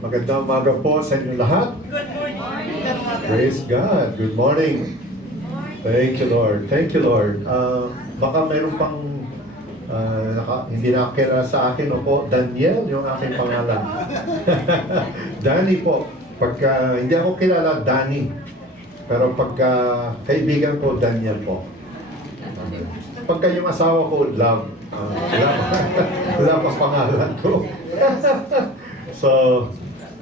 Magandang umaga po sa inyo lahat. Good morning. Praise God. Good morning. Thank you, Lord. Thank you, Lord. Baka mayroon pang hindi nakakilala sa akin. Opo, Daniel yung aking pangalan. Danny po. Pagka hindi ako kilala, Danny. Pero pagka kaibigan ko, Daniel po. Pagka yung asawa ko, Love. Wala pa pangalan ko. So,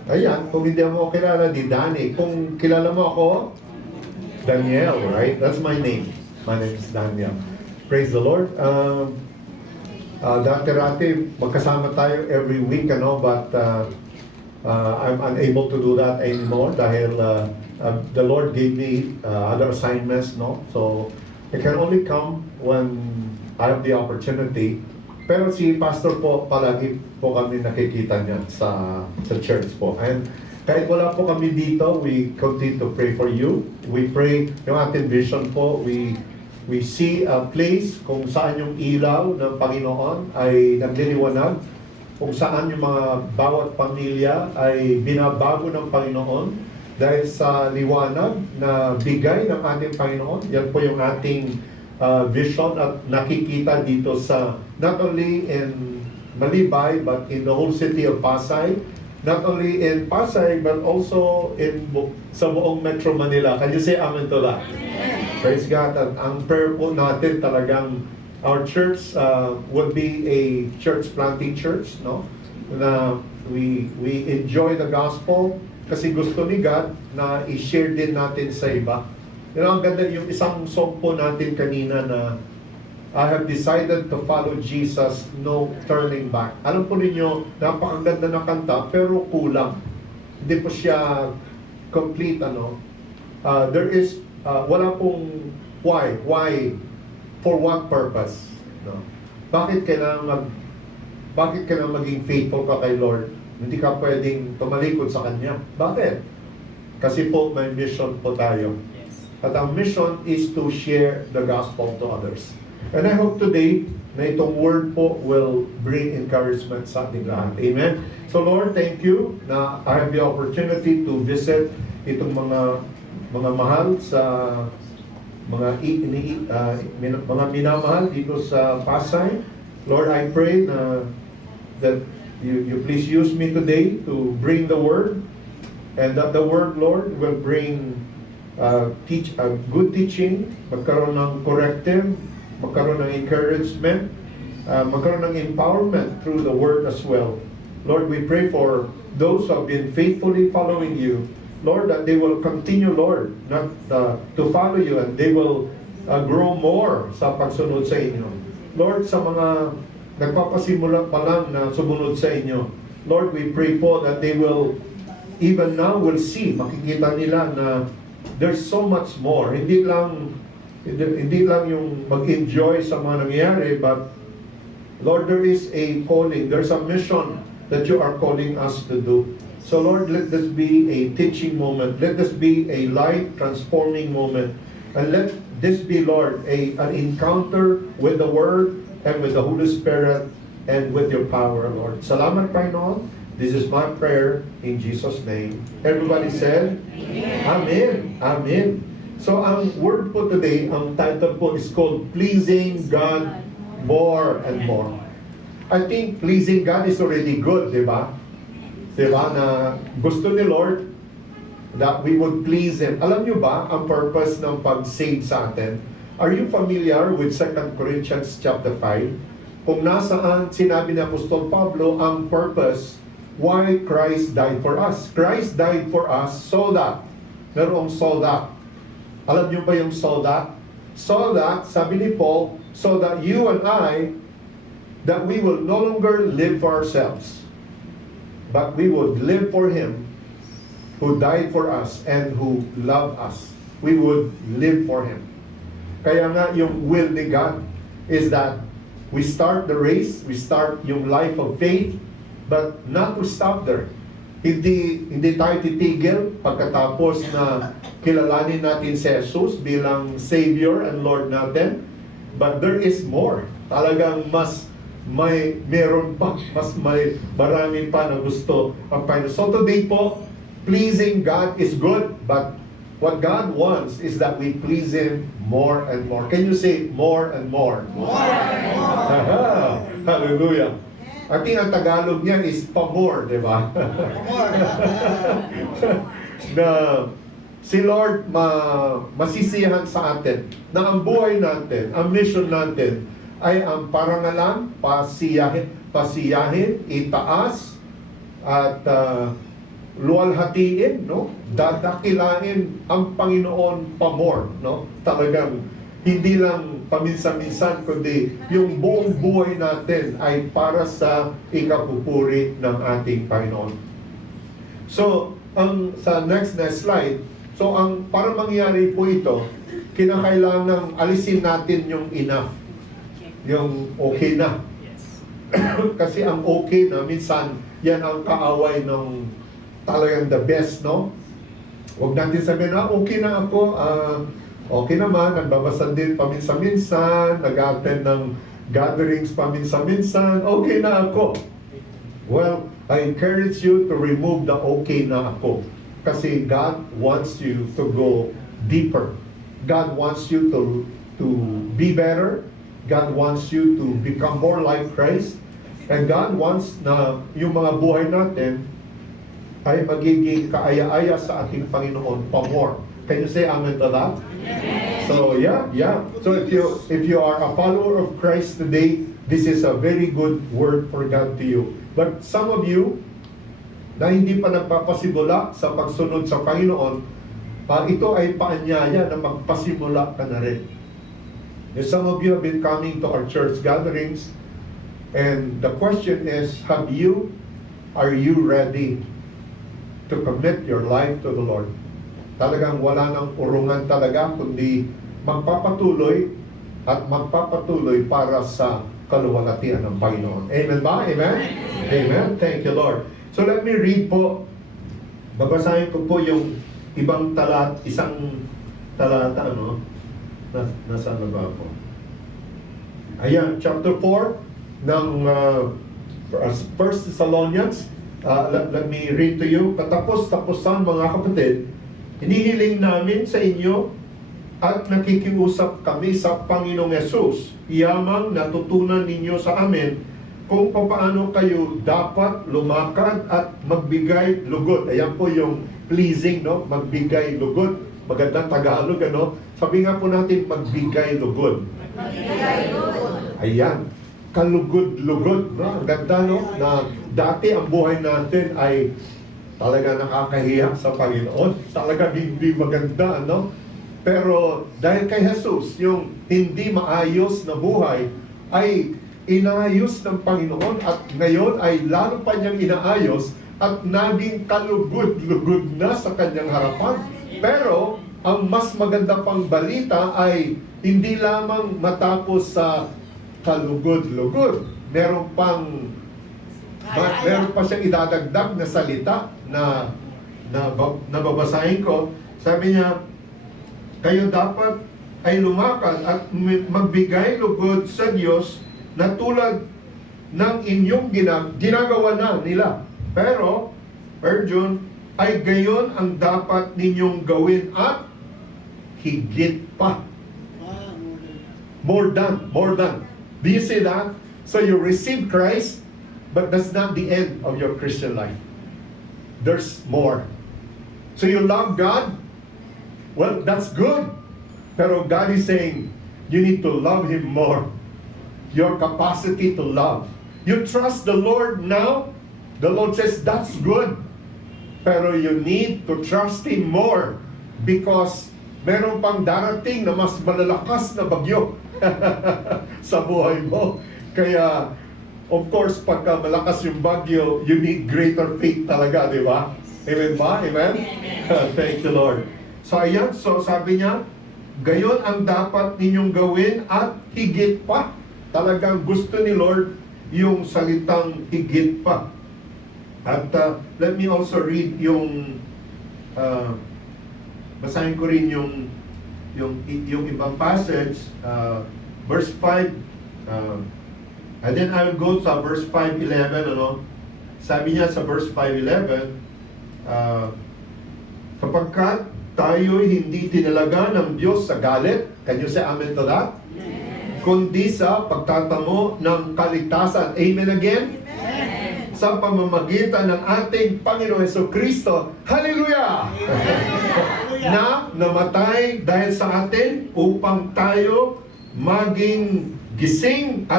ayan, kung hindi mo kilala, di Danny. Kung kilala mo ako, Daniel, right? That's my name. My name is Daniel. Praise the Lord. Dr. Rati, magkasama tayo every week, but I'm unable to do that anymore dahil the Lord gave me other assignments, no? So, I can only come when I have the opportunity. Pero si Pastor po, palagi po kami nakikita niya sa church po. And kahit wala po kami dito, we continue to pray for you. We pray, yung ating vision po, we see a place kung saan yung ilaw ng Panginoon ay nagliliwanag, kung saan yung mga bawat pamilya ay binabago ng Panginoon dahil sa liwanag na bigay ng ating Panginoon. Yan po yung ating vision at nakikita dito sa not only in Malibay but in the whole city of Pasay, not only in Pasay but also sa buong Metro Manila. Can you say amen to that? Praise God. At ang prayer po natin talagang our church would be a church planting church, no? Na we enjoy the gospel kasi gusto ni God na i-share din natin sa iba. Ang ganda yung isang song po natin kanina na I have decided to follow Jesus, no turning back. Alam po ninyo, napakaganda na kanta, pero kulang. Hindi po siya complete, there is, wala pong why. Why? For what purpose? No? Bakit kailangan maging faithful ka kay Lord? Hindi ka pwedeng tumalikod sa Kanya. Bakit? Kasi po may mission po tayo. At ang mission is to share the gospel to others. And I hope today na itong word po will bring encouragement sa ating lahat. Amen? So Lord, thank you na I have the opportunity to visit itong mga mahal sa mga minamahal dito sa Pasay. Lord, I pray na that you please use me today to bring the word, and that the word, Lord, will bring good teaching, magkaroon ng corrective, magkaroon ng encouragement, magkaroon ng empowerment through the word as well. Lord, we pray for those who have been faithfully following you, Lord, that they will continue, Lord, not to follow you, and they will grow more sa pagsunod sa inyo. Lord, sa mga nagpapasimula pa lang na sumunod sa inyo, Lord, we pray po that they will, even now, will see, makikita nila na there's so much more. Hindi lang yung mag-enjoy sa mga nangyayari, but Lord, there is a calling, there's a mission that you are calling us to do. So Lord, let this be a teaching moment. Let this be a life-transforming moment. And let this be, Lord, an encounter with the Word and with the Holy Spirit and with your power, Lord. Salamat, Panginoon. This is my prayer in Jesus' name. Everybody said, Amen. Amen. So ang word po today, ang title po is called Pleasing God More and More. I think pleasing God is already good, di ba? Di ba na gusto ni Lord that we would please Him. Alam nyo ba ang purpose ng pag-save sa atin? Are you familiar with 2 Corinthians chapter 5? Kung nasaan sinabi ni Apostol Pablo ang purpose why Christ died for us. Christ died for us so that, merong so that. Alam niyo ba yung so that? So that, sabi ni Paul, so that you and I, that we will no longer live for ourselves, but we would live for Him who died for us and who loved us. We would live for Him. Kaya nga yung will ni God is that we start the race, we start yung life of faith, but not to stop there. Hindi tayo titigil pagkatapos na kilalanin natin si Jesus bilang Savior and Lord natin. But there is more. Talagang mas meron pa, marami pa na gusto ang Panginoon. So today po, pleasing God is good, but what God wants is that we please Him more and more. Can you say more and more? More and more. Hallelujah. I think ang Tagalog niyan is pamor, di ba? More. Na si Lord masisiyahan sa atin na ang buhay natin, ang mission natin ay ang parangalan, pasiyahin, itaas at luwalhatiin, no? Dadakilain ang Panginoon pamor, no? Talagang hindi lang paminsan-minsan, kundi yung buong buhay natin ay para sa ikapupuri ng ating Panginoon. So, sa next slide, so para mangyari po ito, kinakailangan alisin natin yung enough, yung okay na. Kasi ang okay na, minsan, yan ang kaaway ng talagang the best, no? Huwag natin sabihin, okay na ako, okay naman, nagbabasa din paminsan-minsan, nag-attend ng gatherings paminsan-minsan, okay na ako. Well, I encourage you to remove the okay na ako. Kasi God wants you to go deeper. God wants you to be better. God wants you to become more like Christ. And God wants na yung mga buhay natin ay magiging kaaya-aya sa ating Panginoon pa more. Can you say amen to that? So yeah. So if you are a follower of Christ today, this is a very good word for God to you. But some of you na hindi pa nagpapasimula sa pagsunod sa Panginoon, ito ay paanyaya na magpasimula ka na rin. And some of you have been coming to our church gatherings, and the question is, are you ready to commit your life to the Lord? Talagang wala nang urungan talaga, kundi magpapatuloy at magpapatuloy para sa kaluwalhatian ng Panginoon. Amen ba? Amen? Amen. Thank you, Lord. So let me read po. Babasahin ko po yung ibang isang talata, ano? Nasaan na ba po? Ayan, chapter 4 ng 1 Thessalonians. Let me read to you. Katapos-tapusan, mga kapatid, hinihiling namin sa inyo at nakikiusap kami sa Panginoong Yesus, iyamang natutunan ninyo sa amin kung paano kayo dapat lumakad at magbigay lugod. Ayan po yung pleasing, no? Magbigay lugod. Magandang Tagalog, ano? Sabi nga po natin, magbigay lugod. Magbigay lugod. Ayan. Kalugod-lugod, no? Ang ganda, no? Na dati ang buhay natin ay talaga nakakahiya sa Panginoon. Talaga hindi maganda, no? Pero dahil kay Jesus, yung hindi maayos na buhay ay inayos ng Panginoon at ngayon ay lalo pa niyang inaayos at naging kalugod-lugod na sa kanyang harapan. Pero ang mas maganda pang balita ay hindi lamang matapos sa kalugod-lugod. Meron pa siyang idadagdag na salita na babasahin ko. Sabi niya, kayo dapat ay lumakad at magbigay lugod sa Diyos na tulad ng inyong ginagawa na nila. Pero, June, ay gayon ang dapat ninyong gawin at higit pa. More than. Do you see that? So you receive Christ, but that's not the end of your Christian life. There's more. So you love God? Well, that's good. Pero God is saying, you need to love Him more. Your capacity to love. You trust the Lord now? The Lord says, that's good. Pero you need to trust Him more because meron pang darating na mas malalakas na bagyo sa buhay mo. Kaya, of course, pagka malakas yung bagyo, you need greater faith talaga, di ba? Amen ba? Amen? Thank you, Lord. So, ayan. So, sabi niya, gayon ang dapat ninyong gawin at higit pa. Talagang gusto ni Lord yung salitang higit pa. At let me also read yung basahin ko rin yung ibang passage, verse 5. And then I will go sa verse 5:11, ano? Sabi niya sa verse 5:11, sapagkat tayo'y hindi tinalaga ng Diyos sa galit. Can you say amen to that? Kundi sa pagtatamo ng kaligtasan. Amen again? Amen. Sa pamamagitan ng ating Panginoon Jesucristo. Hallelujah! Na namatay dahil sa atin upang tayo maging gising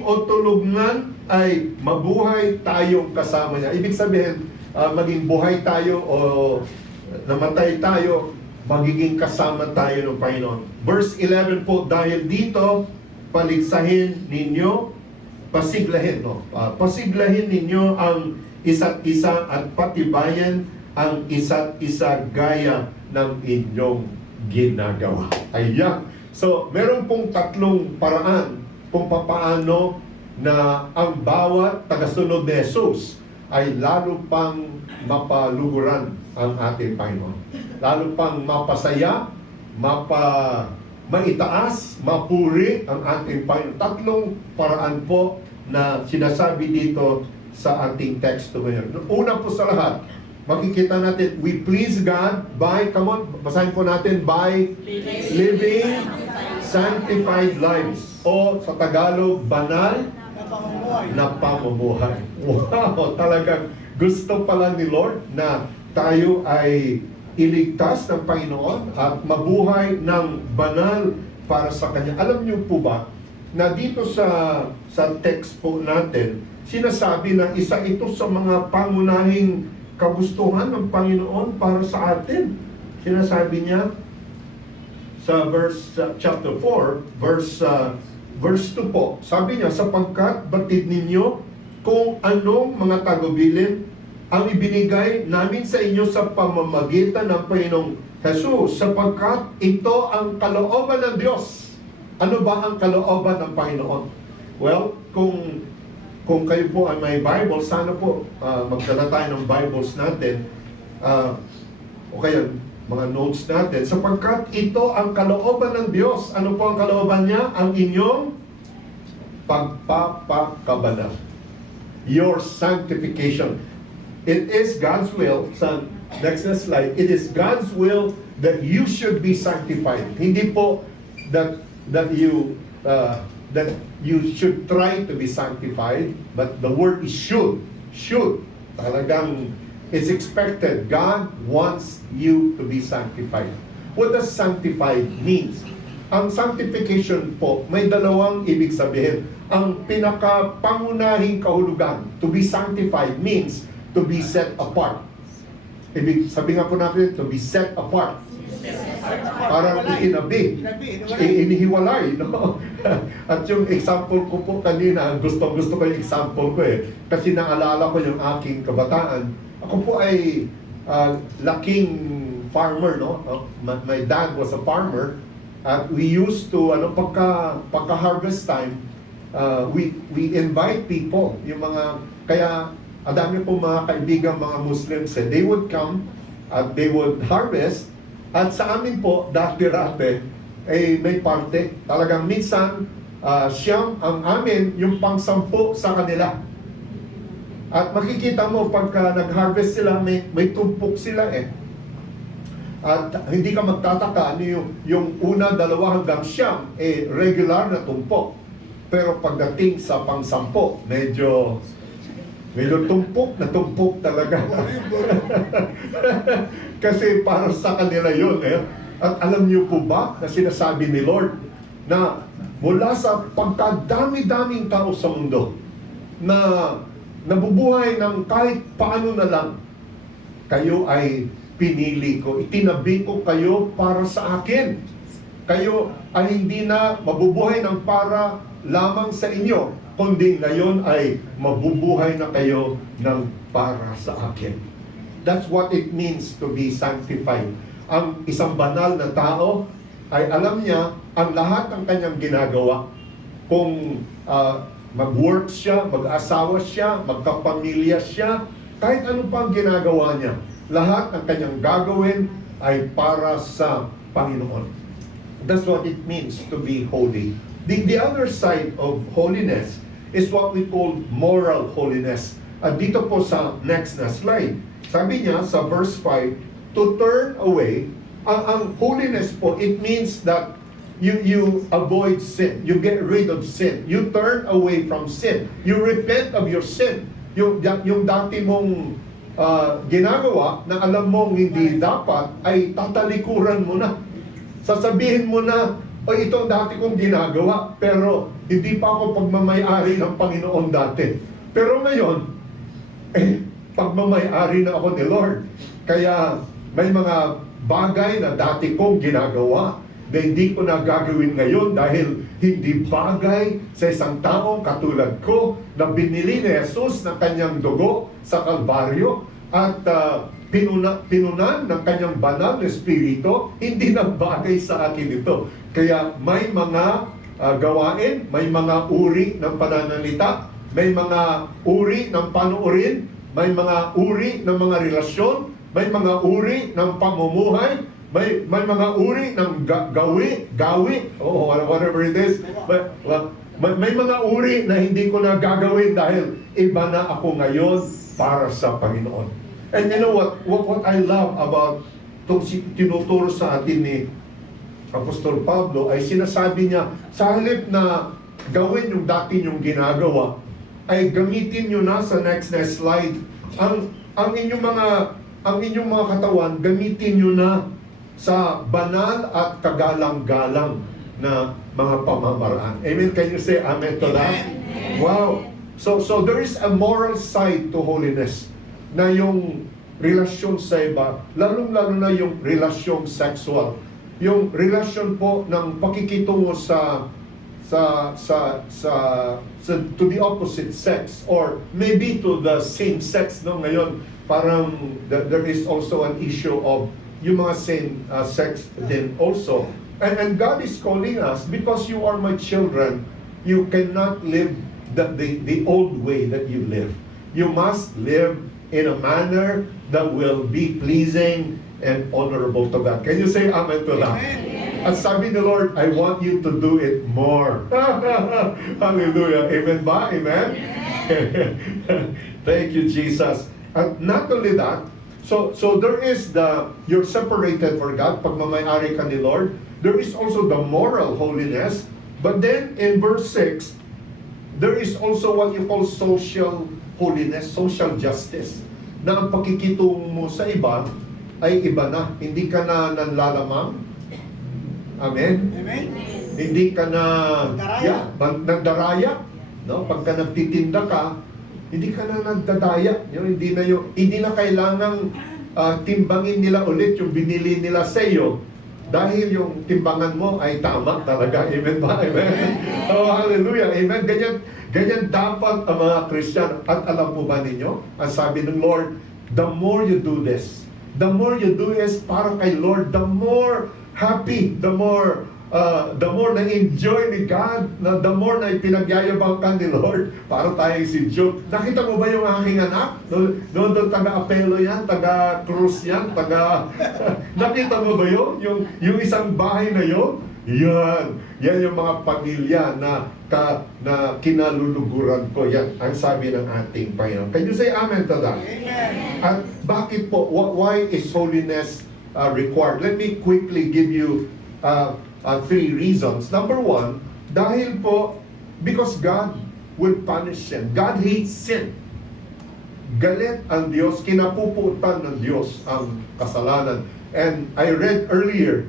o tulugnan ay mabuhay tayong kasama niya. Ibig sabihin, maging buhay tayo o namatay tayo, magiging kasama tayo ng Panginoon. Verse 11 po, dahil dito, paligsahin ninyo, pasiglahin ninyo ang isa't isa at patibayan ang isa't isa gaya ng inyong ginagawa. Ayan. So, meron pong tatlong paraan kung papaano na ang bawat tagasunod ni Jesus ay lalo pang mapaluguran ang ating Panginoon. Lalo pang mapasaya, maitaas, mapuri ang ating Panginoon. Tatlong paraan po na sinasabi dito sa ating text ngayon. Una po sa lahat, makikita natin, we please God by, come on, basahin po natin, by living sanctified lives. O sa Tagalog, banal na pamumuhay. Wow! Talagang gusto pala ni Lord na tayo ay iligtas ng Panginoon at mabuhay ng banal para sa Kanya. Alam niyo po ba na dito sa text po natin, sinasabi na isa ito sa mga pangunahing kagustuhan ng Panginoon para sa atin. Sinasabi niya sa chapter 4, verse 2 po. Sabi niya, sapagkat batid ninyo kung anong mga tagubilin ang ibinigay namin sa inyo sa pamamagitan ng Panginoong Jesus, sapagkat ito ang kalooban ng Diyos. Ano ba ang kalooban ng Panginoon? Well, kung kayo po ay may Bible, sana po magdala tayo ng Bibles natin o kaya mga notes natin, sapagkat ito ang kalooban ng Diyos. Ano po ang kalooban niya? Ang inyong pagpapakabanal. Your sanctification. It is God's will. Sa next slide, it is God's will that you should be sanctified. Hindi po that you should try to be sanctified, but the word is should. Should. Talagang it's expected. God wants you to be sanctified. What does sanctified means? Ang sanctification po, may dalawang ibig sabihin. Ang pinakapangunahing kahulugan, to be sanctified means to be set apart. Ibig sabihin nga po natin, to be set apart. Parang inihiwalay, no? At yung example ko po kanina, gusto ko yung example ko eh. Kasi naalala ko yung aking kabataan. Ako po ay laking farmer, no? My dad was a farmer. At we used to, pagka harvest time, we invite people, yung mga, kaya adami po mga kaibigan, mga Muslims, they would come at they would harvest. At sa amin po, dati-rate, may parte. Talagang minsan, siyam ang amin, yung pang-sampu sa kanila. At makikita mo, pagka nag-harvest sila, may tumpok sila eh. At hindi ka magtataka, yung una, dalawa hanggang siyam, regular na tumpok. Pero pagdating sa pang-sampu, medyo tumpok na tumpok talaga. Kasi para sa kanila yun eh. At alam niyo po ba na sinasabi ni Lord na mula sa pagkadami-daming tao sa mundo na nabubuhay ng kahit paano na lang, kayo ay pinili ko, itinabi ko kayo para sa akin. Kayo ay hindi na mabubuhay ng para lamang sa inyo, kundi ngayon ay mabubuhay na kayo ng para sa akin. That's what it means to be sanctified. Ang isang banal na tao ay alam niya ang lahat ng kanyang ginagawa. Kung mag-work siya, mag-asawa siya, magkapamilya siya, kahit ano pang ginagawa niya, lahat ng kanyang gagawin ay para sa Panginoon. That's what it means to be holy. The other side of holiness is what we call moral holiness. At dito po sa next na slide, sabi niya sa verse 5, to turn away. Ang holiness po, it means that you avoid sin. You get rid of sin. You turn away from sin. You repent of your sin. Yung dati mong ginagawa na alam mong hindi dapat, ay tatalikuran mo na. Sasabihin mo na, o ito ang dati kong ginagawa, pero hindi pa ako pagmamayari ng Panginoon dati. Pero ngayon, pagmamayari na ako ni Lord. Kaya may mga bagay na dati kong ginagawa na hindi ko na gagawin ngayon dahil hindi bagay sa isang taong katulad ko na binili ni Jesus ng kanyang dugo sa Kalbaryo at pinunan ng kanyang banal na espiritu, hindi na bagay sa akin ito. Kaya may mga gawain, may mga uri ng pananalita, may mga uri ng panuorin, may mga uri ng mga relasyon, may mga uri ng pamumuhay, may mga uri ng gawi, whatever it is. May mga uri na hindi ko na gagawin dahil iba na ako ngayon para sa Panginoon. And you know what I love about itong tinuturo sa atin ni Apostol Pablo ay sinasabi niya, sa halip na gawin yung dati niyong ginagawa, ay gamitin niyo na sa next slide ang inyong mga katawan, gamitin niyo na sa banal at kagalang-galang na mga pamamaraan. Amen? Can you say amen to that? Wow! So there is a moral side to holiness na yung relasyon sa iba, lalong-lalo na yung relasyon sexual. Yung relasyon po ng pakikitungo to the opposite sex or maybe to the same sex no ngayon parang there is also an issue of yung mga same sex din also and God is calling us because you are my children, you cannot live the old way that you live. You must live in a manner that will be pleasing and honorable to God. Can you say amen to that? Amen. At sabi ni Lord, I want you to do it more. Hallelujah. Amen ba? Amen? Thank you, Jesus. And not only that, so there is you're separated for God, pagmamayari ka ni Lord. There is also the moral holiness. But then in verse 6, there is also what you call social holiness, social justice. Na ang pakikitungo mo sa iba ay iba na. Hindi ka na nanlalamang. Amen? Amen. Hindi ka na Nagdaraya. nagdaraya. No? Pagka nagtitinda ka, hindi ka na nagdadaya. Hindi na kailangang timbangin nila ulit yung binili nila sa iyo dahil yung timbangan mo ay tama talaga. Amen ba? Amen? Oh, hallelujah. Amen. Ganyan dapat ang mga Christian. At alam po ba ninyo, ang sabi ng Lord, the more you do this, the more you do is para kay Lord, the more happy, the more na-enjoy ni God, the more na ipinagyayabang ka ni Lord, para tayo si Job. Nakita mo ba yung aking anak? Doon taga-Apelo yan, taga-Cruz yan, nakita mo ba yun? Yung isang bahay na yun? Yan yung mga pamilya na kinaluluguran ko. Yan ang sabi ng ating Panginoon. Can you say amen to that? Amen. At bakit po? Why is holiness required? Let me quickly give you 3 reasons. Number 1, dahil po, because God will punish sin. God hates sin. Galit ang Diyos, kinapuputan ng Diyos ang kasalanan. And I read earlier,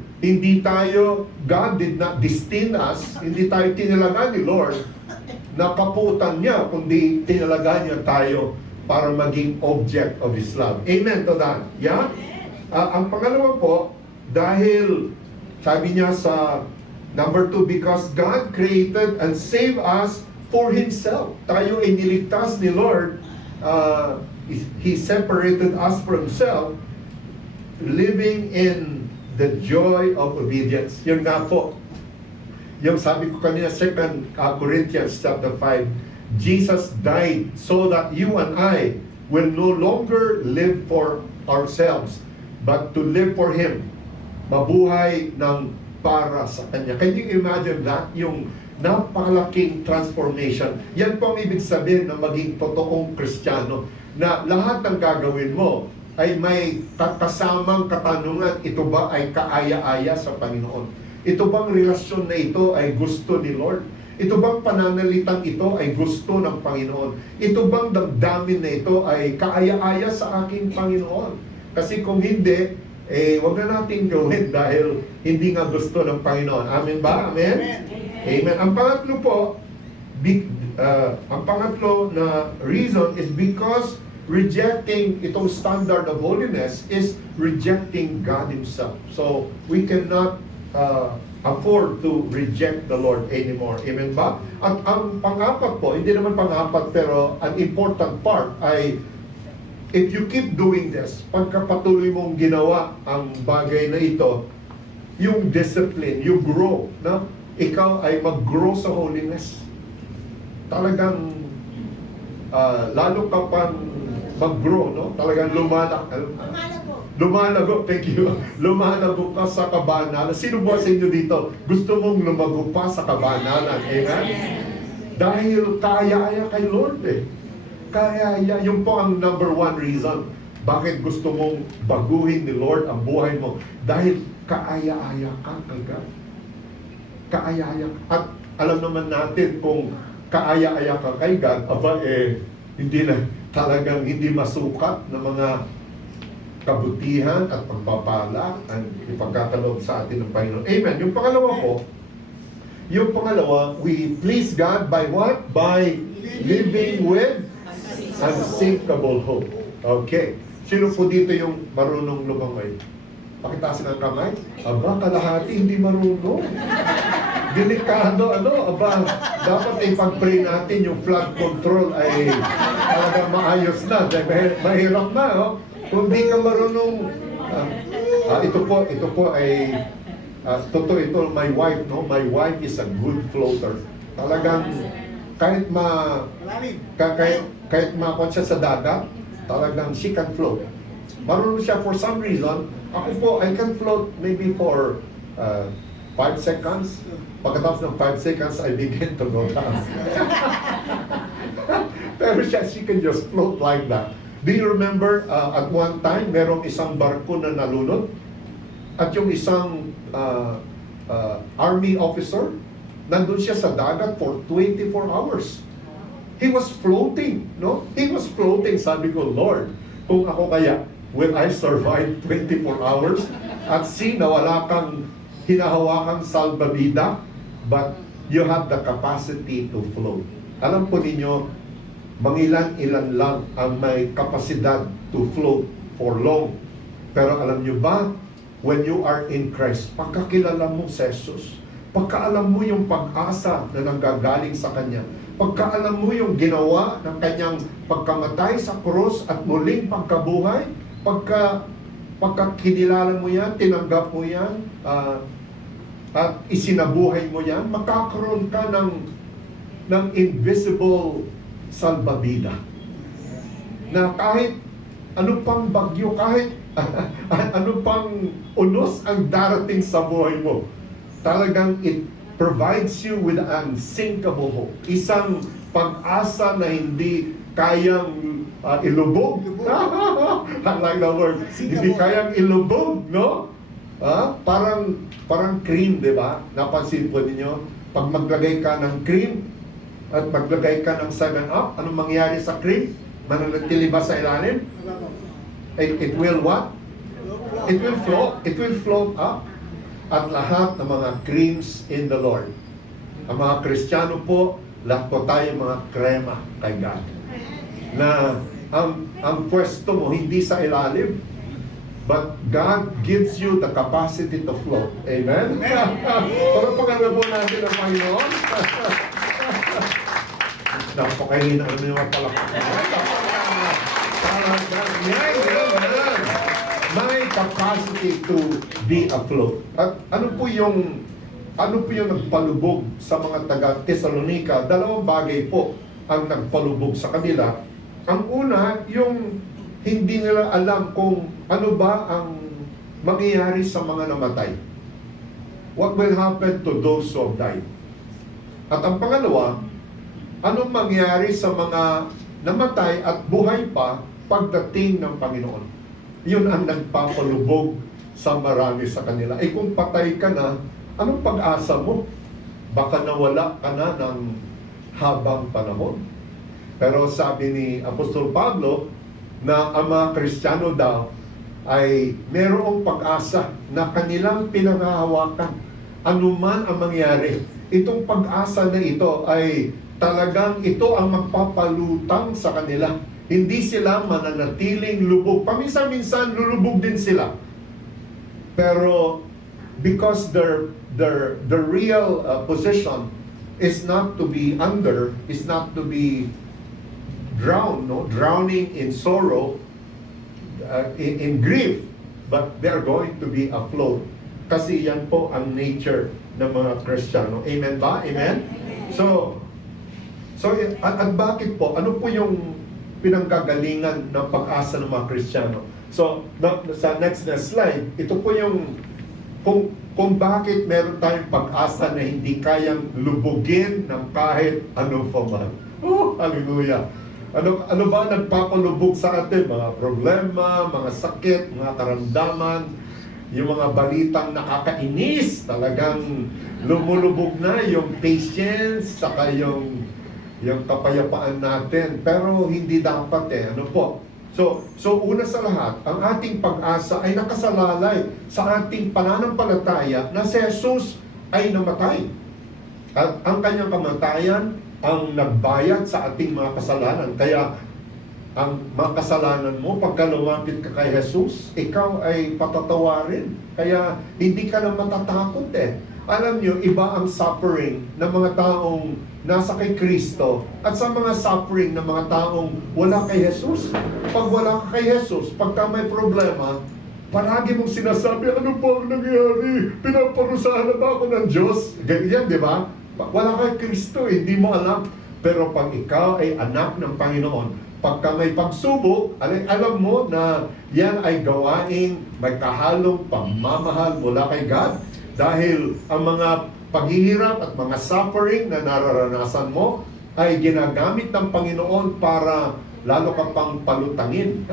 God did not destine us, hindi tayo tinalaga ni Lord na kaputan niya, kundi tinalaga niya tayo para maging object of His love. Amen to that. Yeah? Ang pangalawa po, dahil sabi niya sa number 2, because God created and saved us for Himself. Tayo ay niligtas ni Lord. He separated us from Himself, living in the joy of obedience. Yun nga po. Yung sabi ko kanina, 2 Corinthians chapter 5, Jesus died so that you and I will no longer live for ourselves, but to live for Him. Mabuhay ng para sa Kanya. Can you imagine that? Yung napakalaking transformation. Yan po ang ibig sabihin na maging totoong Kristiyano, na lahat ng gagawin mo ay may kasamang katanungan, ito ba ay kaaya-aya sa Panginoon? Ito bang relasyon na ito ay gusto ni Lord? Ito bang pananalitang ito ay gusto ng Panginoon? Ito bang damdamin na ito ay kaaya-aya sa aking Panginoon? Kasi kung hindi, wag na natin gawin dahil hindi nga gusto ng Panginoon. Amen ba? Amen? Amen. Ang pangatlo po, ang pangatlo na reason is because rejecting itong standard of holiness is rejecting God Himself. So, we cannot afford to reject the Lord anymore. Amen ba? At ang pang-apat po, hindi naman pang-apat pero an important part ay if you keep doing this, pagkapatuloy mong ginawa ang bagay na ito, yung discipline, you grow, no? Ikaw ay mag-grow sa holiness. Talagang lalo ka pang mag-grow, no? Talagang lumalago, thank you. Lumalago ka sa kabanalan. Sino ba sa inyo dito gusto mong lumago pa sa kabanalan? Amen? Dahil kaya-aya kay Lord eh. Kaya-aya, yun po ang number one reason. Bakit gusto mong baguhin ni Lord ang buhay mo? Dahil kaaya-aya ka kay God. Kaaya-aya. At alam naman natin kung kaaya-aya ka kay God, hindi na talagang hindi masukat na mga kabutihan at pagpapala ang ipagkakaloob sa atin ng Panginoon. Amen. Yung pangalawa, we please God by what? By living with unsinkable hope. Okay. Sino po dito yung marunong lumangoy? Pakitaas ng kamay. Aba, kalahati hindi marunong. Delikado, dapat ipag-pray natin yung flood control ay talagang maayos na. Mahirap na, oh. Kung di ka marunong, ito po ay, totoo ito, my wife, no? My wife is a good floater. Talagang, kahit makot siya sa dagat, talagang she can float. Marunong siya for some reason. Ako po, I can float maybe for 5 seconds. Pagkatapos ng 5 seconds, I begin to go down. Pero she can just float like that. Do you remember at one time, merong isang barko na nalunod? At yung isang army officer, nandun siya sa dagat for 24 hours. He was floating, no? He was floating. Sabi ko, Lord, kung ako kaya, will I survive 24 hours? At na wala kang hinahawakang salbabida, but you have the capacity to float. Alam po ninyo, mangilan-ilan lang ang may kapasidad to float for long. Pero alam nyo ba, when you are in Christ, pagkakilala mo si Jesus, pagkaalam mo yung pag-asa na nanggagaling sa Kanya, pagkaalam mo yung ginawa ng Kanyang pagkamatay sa krus at muling pagkabuhay, pagkakinilala mo yan, tinanggap mo yan, at isinabuhay mo yan, makakaroon ka ng invisible salbabida. Na kahit ano pang bagyo, kahit ano pang unos ang darating sa buhay mo, talagang it provides you with unsinkable hope. Isang pag-asa na hindi kayang ilubog. I like the word. Hindi kayang ilubog, no? Parang cream, di ba? Napansin po ninyo? Pag maglagay ka ng cream at maglagay ka ng 7-Up, anong mangyayari sa cream? Mananatili ba sa ilalim? It will what? It will float. It will float up. At lahat ng mga creams in the Lord. Ang mga Kristiyano po, lahat po tayo mga krema kay God. Na ang pwesto mo hindi sa ilalim, but God gives you the capacity to float. Amen? Para pagkala po natin ang Panginoon. Napakahina naman yung mga palakpak. May capacity to be afloat. At ano po yung nagpalubog sa mga taga-Thessalonica? Dalawang bagay po ang nagpalubog sa kanila. Ang una, yung hindi nila alam kung ano ba ang mangyayari sa mga namatay. What will happen to those who have died? At ang pangalawa, anong mangyari sa mga namatay at buhay pa pagdating ng Panginoon? Yun ang nagpapalubog sa marami sa kanila. Eh kung patay ka na, anong pag-asa mo? Baka nawala ka na ng habang panahon. Pero sabi ni Apostol Pablo na ang mga Kristiyano daw ay mayroong pag-asa na kanilang pinanghahawakan. Ano man ang mangyari, itong pag-asa na ito ay talagang ito ang magpapalutang sa kanila. Hindi sila mananatiling lubog. Paminsan-minsan lulubog din sila. Pero because the real position is not to be under, is not to be drowning in sorrow, in grief, but they're going to be afloat. Kasi yan po ang nature ng mga Kristiyano. Amen ba? Amen? So at bakit po? Ano po yung pinanggagalingan ng pag-asa ng mga Kristiyano? So, sa next na slide, ito po yung kung bakit meron tayong pag-asa na hindi kayang lubugin ng kahit ano pa man. Oh, hallelujah! Ano ba nagpapalubog sa atin? Mga problema, mga sakit, mga karamdaman, yung mga balitang nakakainis, talagang lumulubog na yung patience, saka yung kapayapaan natin. Pero hindi dapat ano po. So una sa lahat, ang ating pag-asa ay nakasalalay sa ating pananampalataya na si Jesus ay namatay. At ang kanyang kamatayan ang nagbayad sa ating mga kasalanan. Kaya ang mga kasalanan mo, pagka lumapit ka kay Jesus, ikaw ay patatawarin. Kaya hindi ka na matatakot Alam nyo, iba ang suffering ng mga taong nasa kay Kristo at sa mga suffering ng mga taong wala kay Jesus. Pag wala ka kay Jesus, pagka may problema, palagi mong sinasabi, ano po ang nangyari? Pinaparusahan na ba ako ng Diyos? Ganyan, di ba? Wala kay Kristo, hindi mo alam. Pero pag ikaw ay anak ng Panginoon, pagka may pagsubok, alam mo na yan ay gawaing may kahalong pagmamahal mula kay God. Dahil ang mga paghihirap at mga suffering na nararanasan mo ay ginagamit ng Panginoon para lalo kang pang palutangin.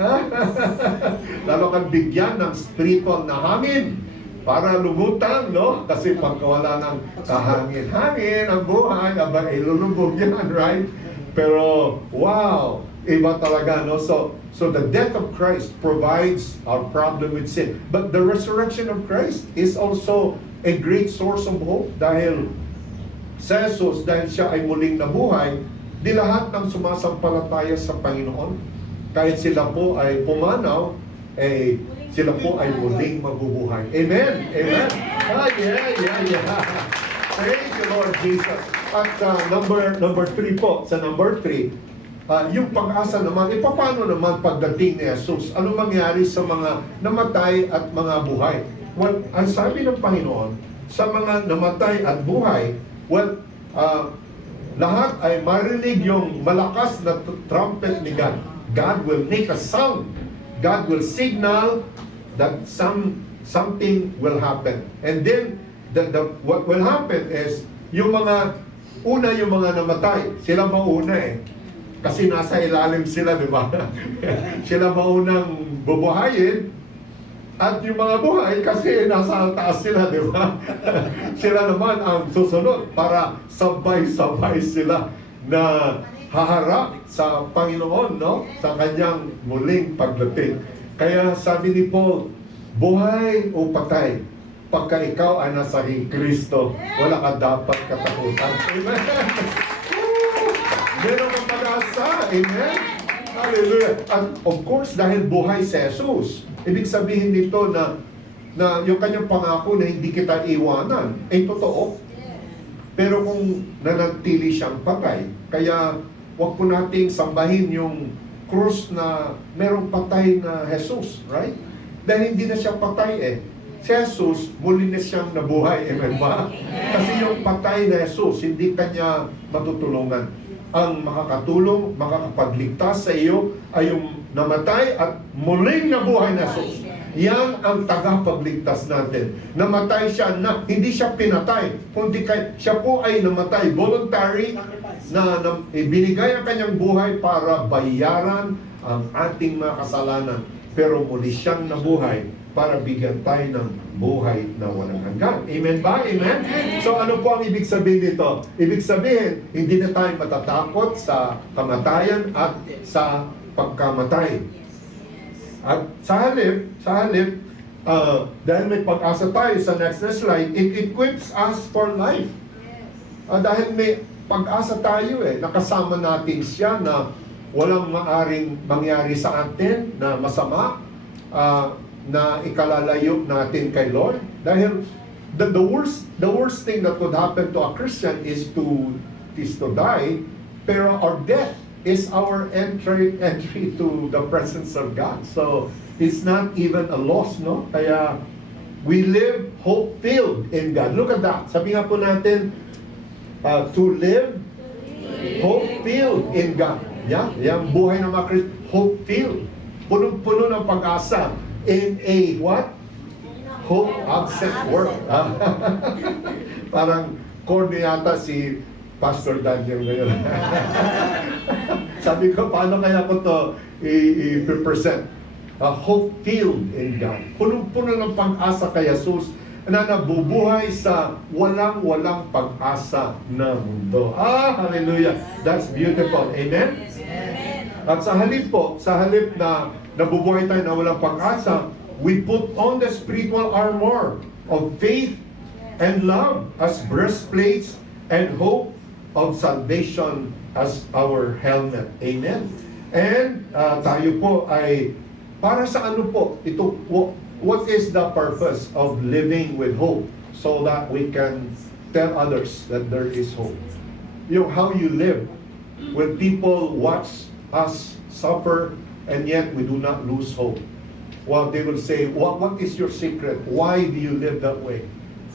Lalo kang bigyan ng spiritual na hangin para lumutang, no? Kasi pagka wala ng kahangin-hangin ang buhay, aba, ilulubog yan, right? Pero, wow! Iba talaga, no? So the death of Christ provides our problem with sin. But the resurrection of Christ is also a great source of hope dahil sa Jesus, dahil siya ay muling nabuhay, di lahat ng sumasampalataya sa Panginoon, kahit sila po ay pumanaw, sila po ay muling mabubuhay. Amen? Amen? Yeah. Thank you, Lord Jesus. At number 3 po, sa number 3, yung pag-asa naman, paano naman pagdating ni Jesus? Ano mangyari sa mga namatay at mga buhay? Well, ang sabi ng Panginoon, sa mga namatay at buhay, well, lahat ay marinig yung malakas na trumpet ni God. God will make a sound. God will signal that something will happen. And then, what will happen is, yung mga namatay, sila mauna Kasi nasa ilalim sila, di ba? Sila maunang bubuhayin. At yung mga buhay, kasi nasa taas sila, di ba? Sila naman ang susunod para sabay-sabay sila na haharap sa Panginoon, no? Sa kanyang muling pagdating. Kaya sabi ni Paul, buhay o patay, pagka ikaw ay nasa Kristo, wala ka dapat katakutan. Amen? Meron kang pag-asa. Amen? Hallelujah. At of course, dahil buhay si Jesus, ibig sabihin nito na yung kanyang pangako na hindi kita iwanan, ay totoo. Pero kung nanatili siyang patay, kaya wag po nating sambahin yung krus na merong patay na Jesus, right? Dahil hindi na siya patay Si Jesus, muli na siyang nabuhay. Amen ba? Kasi yung patay na Jesus, hindi kanya matutulungan. Ang makakatulong, makakapagligtas sa iyo ay yung namatay at muling nabuhay na Jesus. Yan ang tagapagligtas natin. Namatay siya na hindi siya pinatay, kundi siya po ay namatay voluntary na ibinigay ang kanyang buhay para bayaran ang ating mga kasalanan. Pero muli siyang nabuhay para bigyan tayo ng buhay na walang hanggan. Amen ba? Amen? So ano po ang ibig sabihin dito? Ibig sabihin, hindi na tayo matatakot sa kamatayan at sa pagkamatay. At sa halip, dahil may pag-asa tayo sa next slide, it equips us for life. Dahil may pag-asa tayo nakasama natin siya na walang maaring mangyari sa atin na masama, na ikalalayo natin kay Lord. Dahil the worst thing that could happen to a Christian is to die, pero our death is our entry to the presence of God. So it's not even a loss, no? Kaya we live hope-filled in God. Look at that. Sabi nga po natin, to live hope-filled in God. Yung buhay ng mga Christian, hope-filled. Punong-puno ng pag-asa in a what? Hope-absent world. Parang corny yata si Pastor Daniel ngayon. Sabi ko, paano kaya ko to i-present? Hope-filled in God. Punong-puno ng pag-asa kay Jesus na nabubuhay sa walang pag-asa na mundo. Hallelujah. That's beautiful. Amen? At sa halip na nabubuhay tayo na walang pag-asa, we put on the spiritual armor of faith and love as breastplates and hope of salvation as our helmet. Amen? And tayo po ay, para sa ano po, ito, what is the purpose of living with hope? So that we can tell others that there is hope. How you live when people watch us suffer and yet we do not lose hope. Well, they will say, what is your secret? Why do you live that way?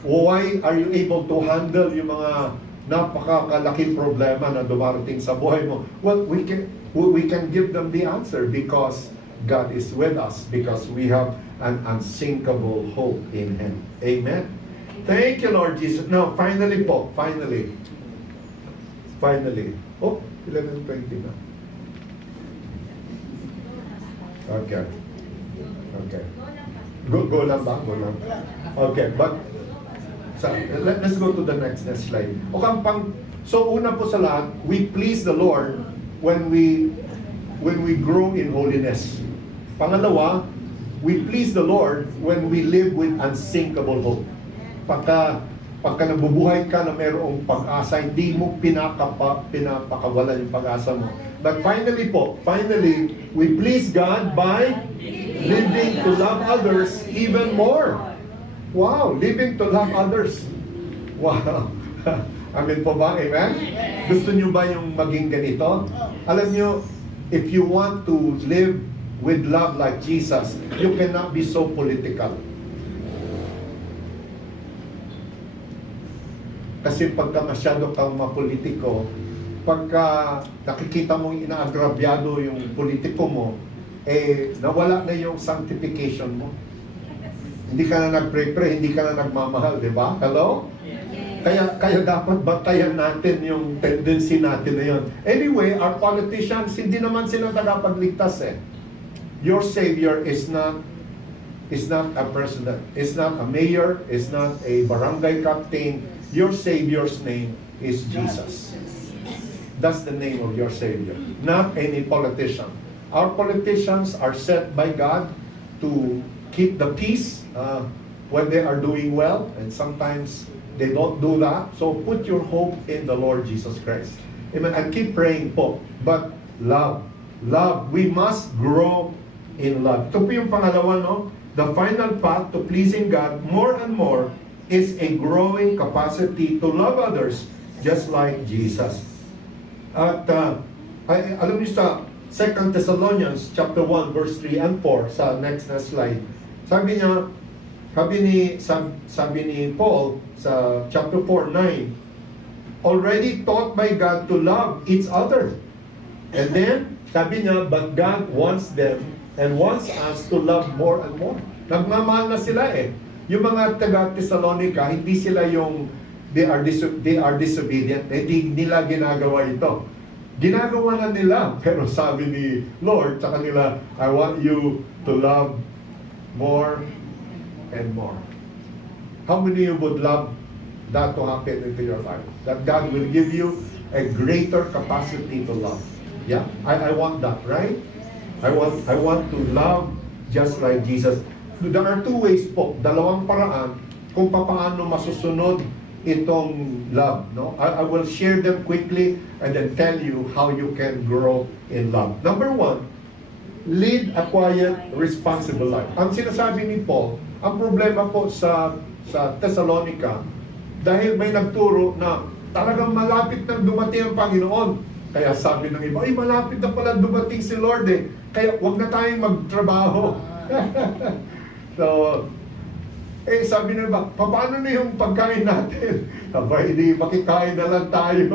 Why are you able to handle yung mga napakalaking problema na dumarating sa buhay mo? Well, we can give them the answer because God is with us, because we have an unsinkable hope in Him. Amen? Thank you, Lord Jesus. Now, finally. Oh, 11:20 na. Okay. Go lang ba? Go lang. Okay, but let's go to the next slide. So una po sa lahat, we please the Lord when we grow in holiness. Pangalawa, we please the Lord when we live with unsinkable hope. Pagka nabubuhay ka na mayroong pag-asa, hindi mo pinapakawalan yung pag-asa mo. But finally, we please God by living to love others even more. Wow, living to love others. Wow. Amen po ba? Amen? Gusto nyo ba yung maging ganito? Alam nyo, if you want to live with love like Jesus, you cannot be so political. Kasi pagka masyado kang mapolitiko, pagka nakikita mong inaagrabyado yung politiko mo, nawala na yung sanctification mo. Hindi ka na nag-pray, hindi ka na nagmamahal, di ba? Hello? Kaya dapat batayan natin yung tendency natin na yun. Anyway, our politicians, hindi naman sila tagapagligtas Your Savior is not a president, is not a mayor, is not a barangay captain. Your Savior's name is Jesus. That's the name of your Savior, not any politician. Our politicians are set by God to keep the peace when they are doing well, and sometimes they don't do that. So put your hope in the Lord Jesus Christ. Amen. And keep praying po. But love. We must grow in love. Ito po yung pangalawa, no? The final path to pleasing God more and more is a growing capacity to love others just like Jesus. At alam niyo sa 2 Thessalonians chapter 1 verse 3 and 4 sa next na slide. Sabi ni Paul sa chapter 4:9, already taught by God to love each other. And then sabi niya, but God wants them and wants us to love more and more. Nagmamahal na sila eh. Yung mga taga-Thessalonica, hindi sila yung they are disobedient. Hindi nila ginagawa ito. Ginagawa na nila. Pero sabi ni Lord sa kanila, I want you to love more and more. How many of you would love that to happen into your life? That God will give you a greater capacity to love. Yeah, I want that, right? I want to love just like Jesus. There are two ways po, dalawang paraan kung paano masusunod itong love, no? I will share them quickly and then tell you how you can grow in love. Number one, lead a quiet, responsible life. Ang sinasabi ni Paul, ang problema po sa Thessalonica, dahil may nagturo na talagang malapit nang dumating ang Panginoon. Kaya sabi ng iba, ay malapit na pala dumating si Lord eh. Kaya wag na tayong magtrabaho. So, sabi nila ba, paano na yung pagkain natin? Aba, hindi, makikain na lang tayo.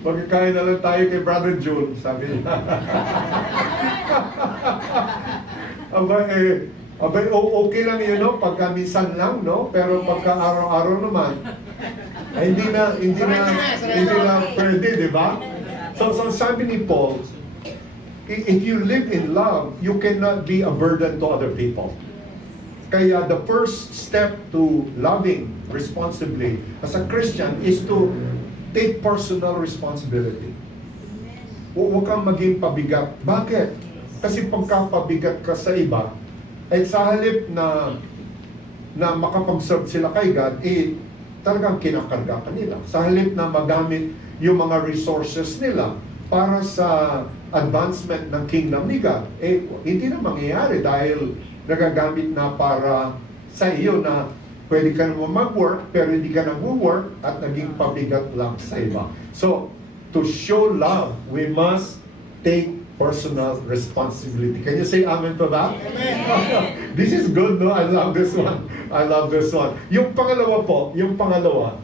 Makikain na lang tayo kay Brother June, sabi nila. Okay lang yun, no? Pagka minsan lang, no? Pero pagka araw-araw naman, ay hindi na pwede, di ba? So sabi ni Paul, if you live in love, you cannot be a burden to other people. Kaya the first step to loving responsibly as a Christian is to take personal responsibility. Huwag kang maging pabigat. Bakit? Kasi pagka pabigat ka sa iba, ay sa halip na makapag-serve sila kay God, talagang kinakarga ka nila. Sa halip na magamit yung mga resources nila para sa advancement ng kingdom ni God, hindi na mangyayari dahil nagagamit na para sa iyo na pwede ka naman mag-work pero hindi ka nag-work at naging pabigat lang sa iba. So, to show love, we must take personal responsibility. Can you say amen to that? Amen. This is good, no? I love this one. I love this one. Yung pangalawa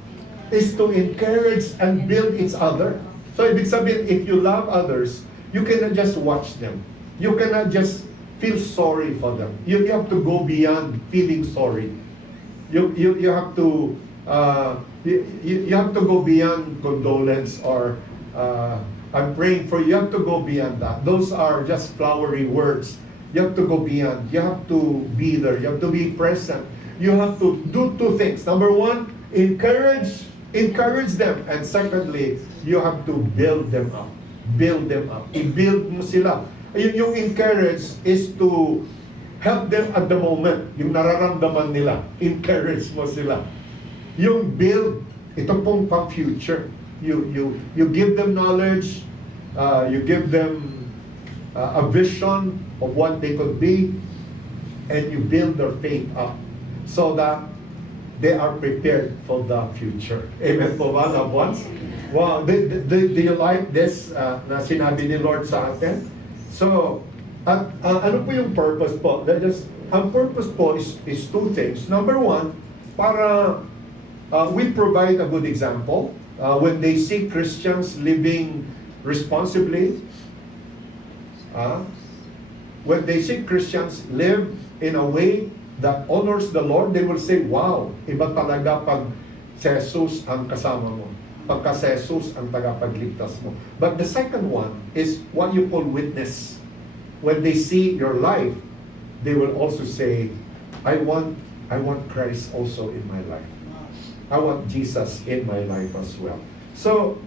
is to encourage and build each other. So, ibig sabihin, if you love others, you cannot just watch them. You cannot just feel sorry for them. You have to go beyond feeling sorry. You have to you have to go beyond condolence or I'm praying for you. You have to go beyond that. Those are just flowery words. You have to go beyond. You have to be there. You have to be present. You have to do two things. Number one, encourage them. And secondly, you have to build them up. Build them up. I-build mo sila. Yung encourage is to help them at the moment. Yung nararamdaman nila. Encourage mo sila. Yung build, ito pong pang-future. You give them knowledge. You give them a vision of what they could be. And you build their faith up. So that they are prepared for the future. Amen po ba, loved ones? Wow, do you like this na sinabi ni Lord sa atin? So, ano po yung purpose po? Ang purpose po is two things. Number one, para we provide a good example. When they see Christians living responsibly, when they see Christians live in a way that honors the Lord, they will say, wow, iba talaga pag si Jesus ang kasama mo. Pagka si Jesus ang tagapagligtas mo. But the second one is what you call witness. When they see your life, they will also say, I want Christ also in my life. I want Jesus in my life as well. So,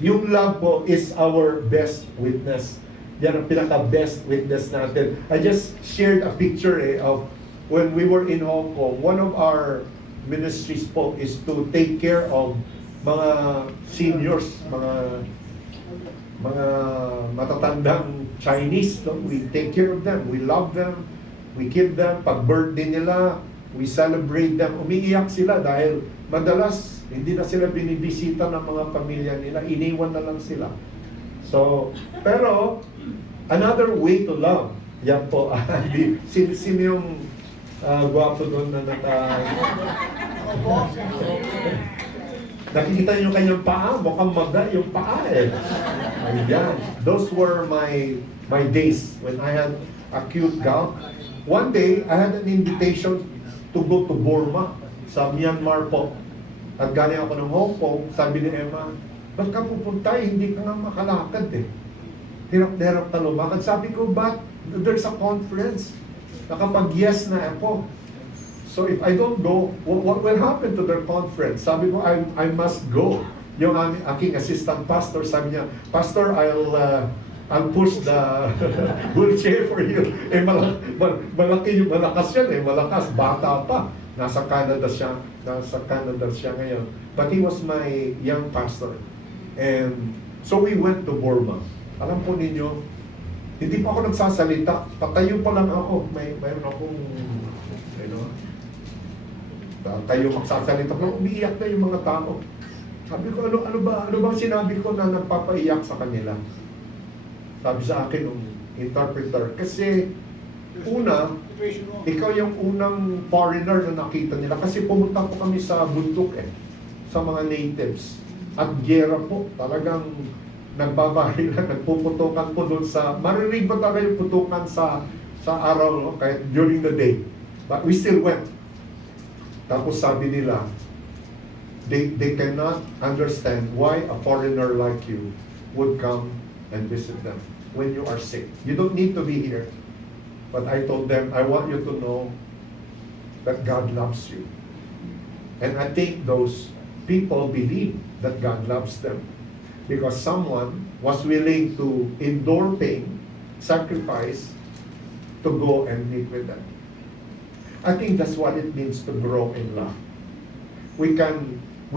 yung love po is our best witness. Yan ang pinaka-best witness natin. I just shared a picture of when we were in Hong Kong. One of our ministries po is to take care of mga seniors, mga matatandang Chinese. No? We take care of them. We love them. We keep them. Pag birthday nila, we celebrate them. Umiiyak sila dahil madalas hindi na sila binibisita ng mga pamilya nila. Iniwan na lang sila. So, pero another way to love. Yan po. Sino yung gwapo doon na nakikita niyo kanyang paa, mukhang maga yung paa eh. Ayan. Those were my days when I had acute gout. One day, I had an invitation to go to Burma, sa Myanmar po. At galing ako ng Hong Kong, sabi ni Emma, ba't ka pupunta? Hindi ka nga makalakad eh. Hirap na hirap na lumakad. Sabi ko, but there's a conference. Nakapag yes na ako. So if I don't go, what will happen to their conference? Sabi ko, I must go. Yung aking assistant pastor, sabi niya, Pastor, I'll push the wheelchair for you. Eh, malaki yung malakas yan eh. Malakas, bata pa. Nasa Canada siya ngayon. But he was my young pastor. And so we went to Burma. Alam po ninyo, hindi pa ako nagsasalita. Patayo pa lang ako. Mayroon akong, tayo magsasalita. Umiiyak na yung mga tao. Sabi ko, ano ba sinabi ko na nagpapaiyak sa kanila? Sabi sa akin ng interpreter, kasi una, ikaw yung unang foreigner na nakita nila. Kasi pumunta po kami sa bundok sa mga natives. At gera po, talagang nagbabarilan, nagpuputukan po doon sa, marinig po talaga yung putukan sa araw, no? Kahit during the day. But we still went. Tapos sabi nila, they cannot understand why a foreigner like you would come and visit them when you are sick. You don't need to be here. But I told them, I want you to know that God loves you. And I think those people believe that God loves them because someone was willing to endure pain, sacrifice, to go and meet with them. I think that's what it means to grow in love. We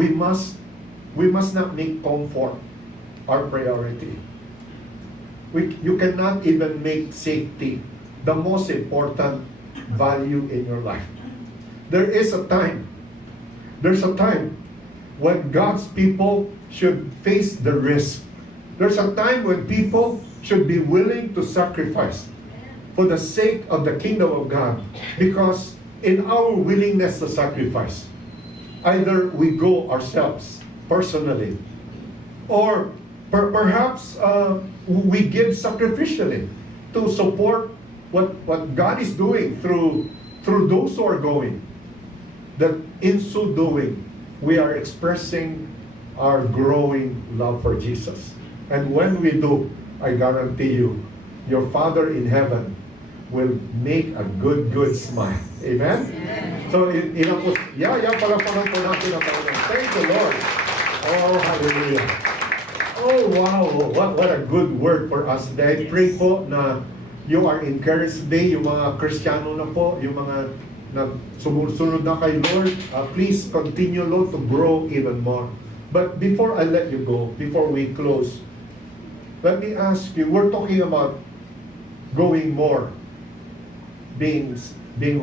must not make comfort our priority. You cannot even make safety the most important value in your life. There's a time when God's people should face the risk. There's a time when people should be willing to sacrifice for the sake of the kingdom of God. Because in our willingness to sacrifice, either we go ourselves personally, or perhaps we give sacrificially to support what God is doing through those who are going. That in so doing, we are expressing our growing love for Jesus. And when we do, I guarantee you, your Father in heaven will make a good smile. Amen? So, palapalan po natin ang Panginoon. Thank the Lord. Oh, hallelujah. Oh, wow. What a good word for us today. I pray po na you are encouraged today, yung mga Kristiyano na po, yung mga na sumusunod na kay Lord, please continue, Lord, to grow even more. But before I let you go, before we close, let me ask you, we're talking about going more, being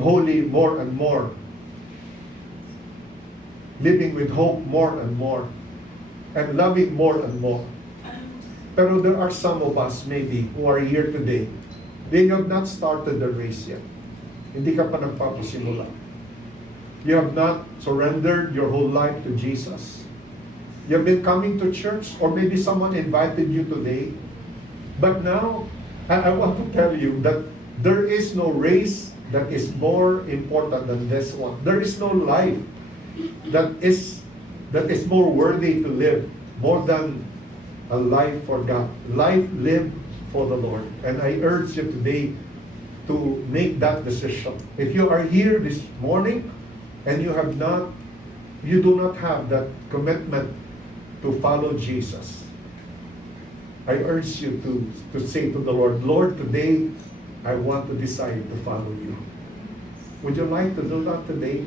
holy more and more, living with hope more and more, and loving more and more. Pero there are some of us maybe who are here today, they have not started the race yet. Hindi ka pa nagpapasimula. You have not surrendered your whole life to Jesus. You have been coming to church, or maybe someone invited you today. But now, I want to tell you that there is no race that is more important than this one. There is no life that is more worthy to live, more than a life for God. Life lived for the Lord. And I urge you today to make that decision. If you are here this morning and you do not have that commitment to follow Jesus, I urge you to say to the Lord, Lord, today I want to decide to follow you. Would you like to do that today?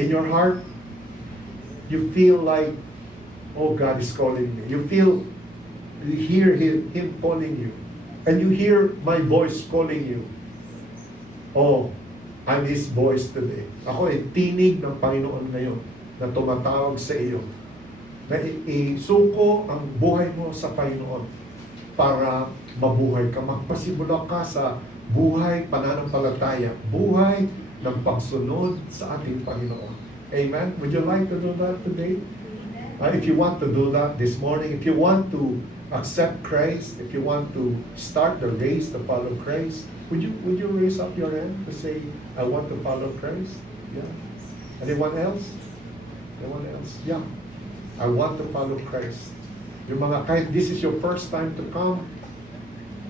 In your heart, you feel like, oh, God is calling me. You hear Him calling you. And you hear my voice calling you. Oh, I'm His voice today. Ako ay tinig ng Panginoon ngayon na tumatawag sa iyo. Na isuko ang buhay mo sa Panginoon para mabuhay ka. Magpasimula ka sa buhay pananampalataya. Buhay ng pagsunod sa ating Panginoon. Amen? Would you like to do that today? If you want to do that this morning, if you want to accept Christ, if you want to start the race to follow Christ, would you raise up your hand to say, I want to follow Christ? Yeah. Anyone else? Anyone else? Yeah. I want to follow Christ. Yung mga kahit this is your first time to come,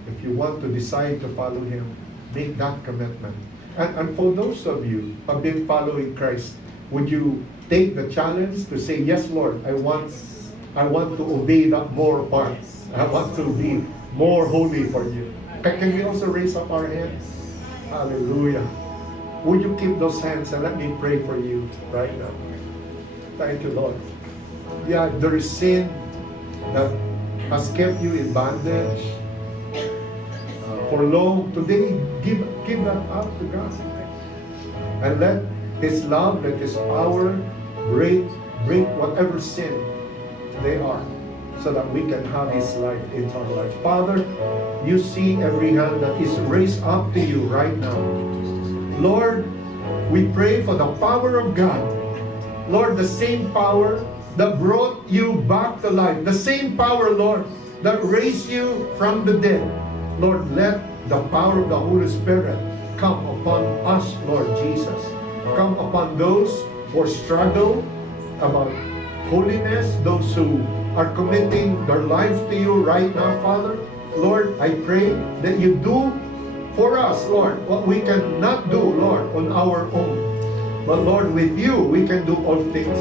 if you want to decide to follow Him, make that commitment. And for those of you who have been following Christ, would you take the challenge to say, yes, Lord, I want to obey that more part. I want to be more holy for you. Can we also raise up our hands? Hallelujah. Would you keep those hands and let me pray for you right now? Thank you, Lord. Yeah, there is sin that has kept you in bondage for long. Today, give that up to God. And let His love, let His power break whatever sin they are, so that we can have His life into our life. Father, you see every hand that is raised up to you right now. Lord, we pray for the power of God. Lord, the same power that brought you back to life, the same power, Lord, that raised you from the dead. Lord, let the power of the Holy Spirit come upon us, Lord Jesus. Come upon those who struggle about holiness, those who are committing their lives to you right now, Father. Lord, I pray that you do for us, Lord, what we cannot do, Lord, on our own. But Lord, with you, we can do all things.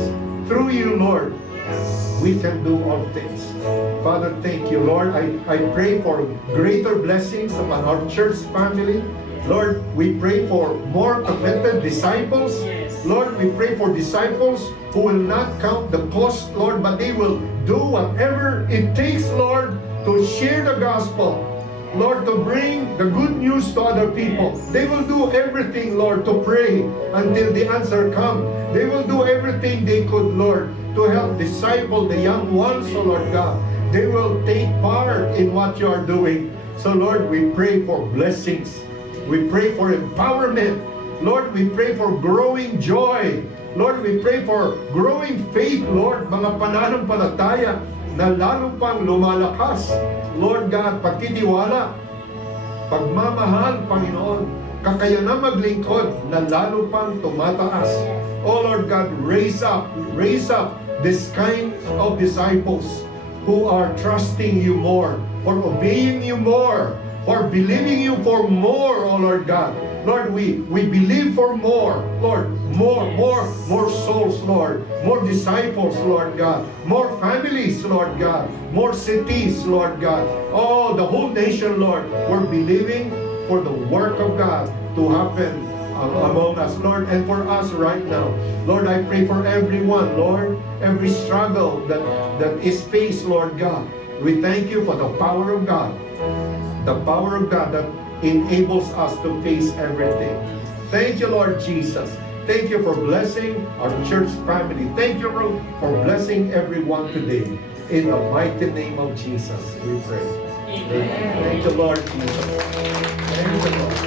Through you, Lord, we can do all things. Father, thank you, Lord. I pray for greater blessings upon our church family. Lord, we pray for more committed disciples. Lord, we pray for disciples who will not count the cost, Lord, but they will do whatever it takes, Lord, to share the gospel. Lord, to bring the good news to other people. They will do everything, Lord, to pray until the answer comes. They will do everything they could, Lord, to help disciple the young ones, oh Lord God. They will take part in what you are doing. So, Lord, we pray for blessings. We pray for empowerment. Lord, we pray for growing joy. Lord, we pray for growing faith, Lord, mga pananampalataya na lalo pang lumalakas. Lord God, pagtitiwala, pagmamahal, Panginoon, kakayanan maglingkod na lalo pang tumataas. Oh Lord God, raise up this kind of disciples who are trusting you more, or obeying you more, or believing you for more, oh Lord God. Lord, we believe for more, Lord, more souls, Lord, more disciples, Lord God, more families, Lord God, more cities, Lord God. Oh, the whole nation, Lord, we're believing for the work of God to happen among us, Lord, and for us right now. Lord, I pray for everyone, Lord, every struggle that is faced, Lord God. We thank you for the power of God that enables us to face everything. Thank you, Lord Jesus. Thank you for blessing our church family. Thank you, Lord, for blessing everyone today. In the mighty name of Jesus, we pray. Amen. Thank you, Lord Jesus. Thank you, Lord.